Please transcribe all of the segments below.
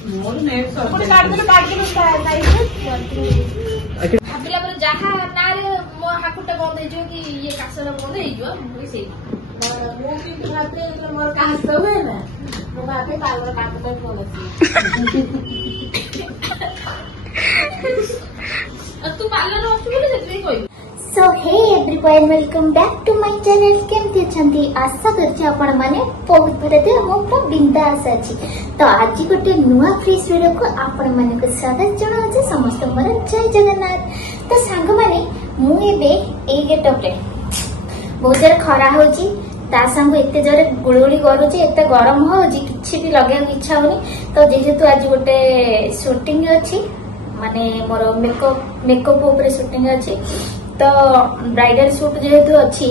मोर net सब कोन काट दे नहीं भाबिला पर जहा नारे मो हाकुटा बंद हे जो कि ये कासला बंद हे जो मुई से मो की भाते मोर कास होवे ना मो भाते पावर काटते कोन अछि तू पार्लर ऑफ बोले जतरे कोई so hey everyone welcome back to my channel केमती छंती आशा करछि आपण माने बहुत बड़े मो पूरा बिंदास अछि तो आज गोटे नुआ फ्रेश वीडियो को आपण माने को स्वागत जणाउछि समस्त मोर जय जगन्नाथ तो सांग माने मु एबे ए गेटअप रे बहुत जोर खरा होछि ता संग एते जोर गुळुळी करूछि एते गरम होछि किछि भी लगे इच्छा होनी तो जेहेतु आज गोटे शूटिंग अछि माने मोर मेकअप ऊपर शूटिंग अछि तो ब्राइडल शूट जेहेतु अच्छी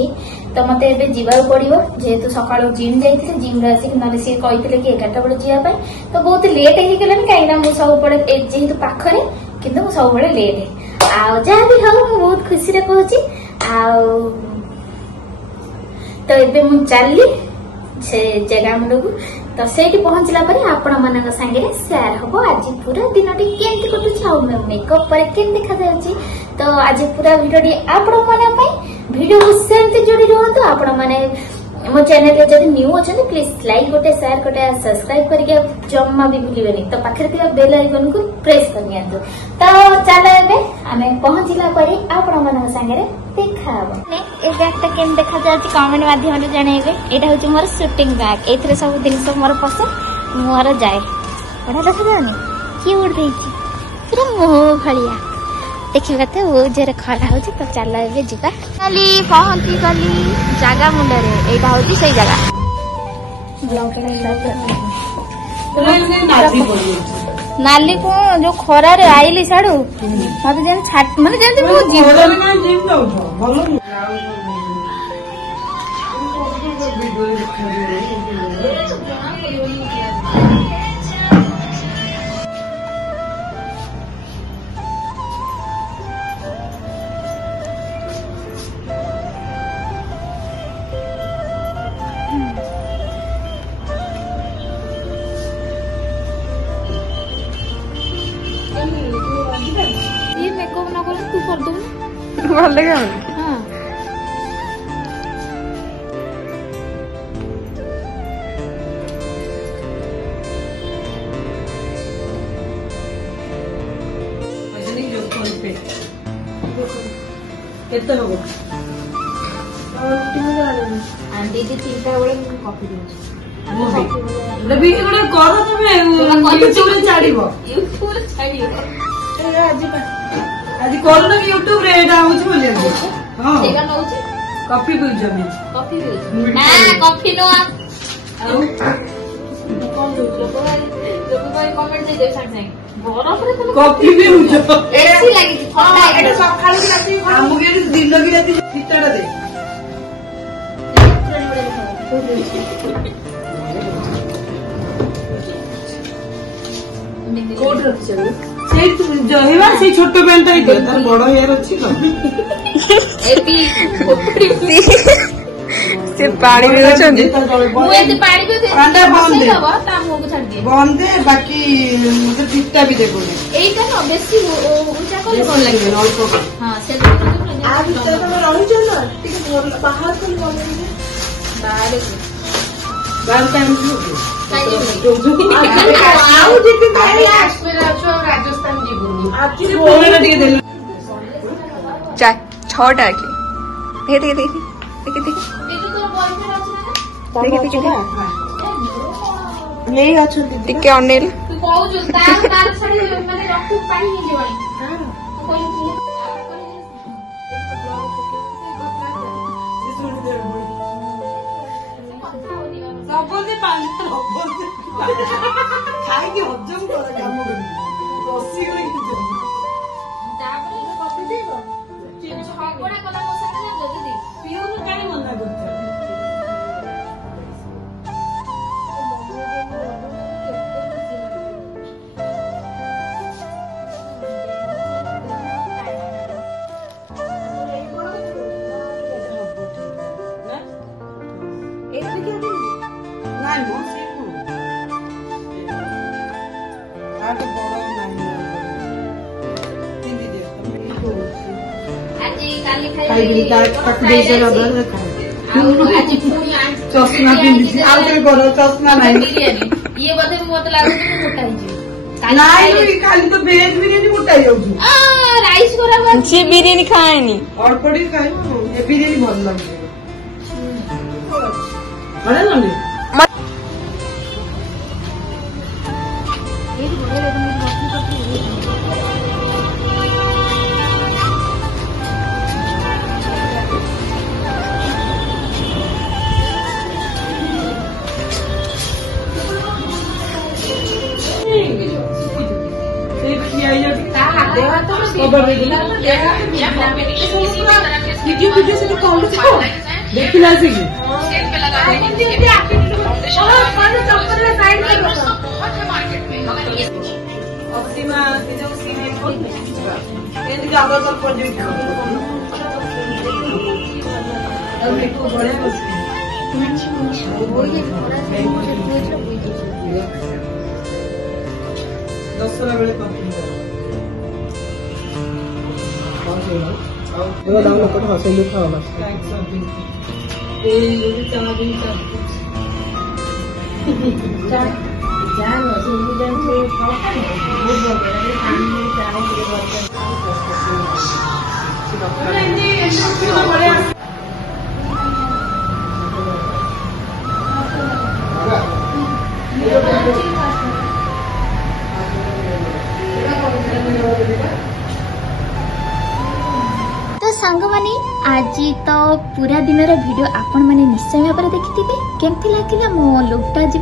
तो मत ए जीवा पड़ो जेहेतु सका जिम जाइए जिम आसिक ना सी कहते कि 11टा बेले जावाई तो बहुत लेट हो गलानी कहीं मुझे सब जेहेतु पाखरे किंतु सब लेट आउ जहाँ भी हो बहुत खुशी रे कहूँ तो एबे मु चली से जगह मुंड को तो सेठी पहुंचला परे आपण मानक संगे शेयर हबो आज पूरा दिनटी केमती कटुछि आ मेकअप पर केम देखा जाउछि तो आज पूरा वीडियोटी आपण माने पई वीडियो को सेमते जोड़ी रहतो आपण माने मो चैनल रे जदि न्यू अछन प्लीज लाइक गोटे शेयर गोटे सब्सक्राइब करके जम्मा भी भूलिबेनी तो पाखरे थिबा बेल आइकन को प्रेस कर नियंतु तो चलो एबे हमें पहुंचला परे आपण मानक संगे देखा हबो ने ए बैगटा केम देखा जाउछि कमेंट माध्यम रे जणेबे एटा होछि मोर शूटिंग बैग एथरे सब दिन सब मोर पसंद मोर जाए बड़ा देखा जानी क्यूट देछि पूरा मोह भलिया देखिबा तो वो जरे खरा होछि तो चल एबे जिबा खाली पहुंची गली जागा मुंडे रे एटा होछि सही जगह ब्लॉग रे नाली को जो खरा रे आइली साडू मते जन छाट माने जन मु जिम ये मेकअप ना करे तू कर दो भल लगे हां पैसा जो फोन पे केते होबो और तुम जानो आंटी जी चिंता बळे कॉफी देछ लबी गुडे करो तमे यूट्यूब रे छाड़ीबो आज करो ना यूट्यूब रे एटा होछ बोले हां एगा नउछ कॉफी पी जमी कॉफी पी ना कॉफी नो कौन दो लोग भाई कमेंट दे दे साथ नहीं बरफ रे तुम कॉफी भी हुछ एसी लागी ठंडा एटा सखाळी राती हमु के दिन लगी राती फिटाडा दे कोड रख चलो से जहिवा से छोटो पेंट आई दे तार बड़ हेयर अछि न एपी से पानी में छन मु एते पानी पे अंडा बंद हवा ता मुंह को छाड़ दे बंद बाकी मुझे फिटटा भी देखो एटा न बेसी ऊंचा कोले कोन लागे अल्प हां से आ भीतर तो रहि छ न ठीक बाहर कोन बंद बाहर टाइम राजस्थान जीवन छटा टिके अनेल खाई हजम कर काम कर बसी गई झगड़ा कला को साथ जदी पियो काई मना करते चश्मा पिंधि चश्मा ना ये बोधे मत लागुच मोटा खाली तो वेज बिरियानी मोटा राइस सी बिरियानी खाएनी अल्प खाए ये बिरियानी भल लगे बड़ा लगे देखिला से तो सांग माने आज तो पूरा दिन वीडियो आपण माने निश्चय भाव देखिथिबे केमती लागिला मो लुकटा जी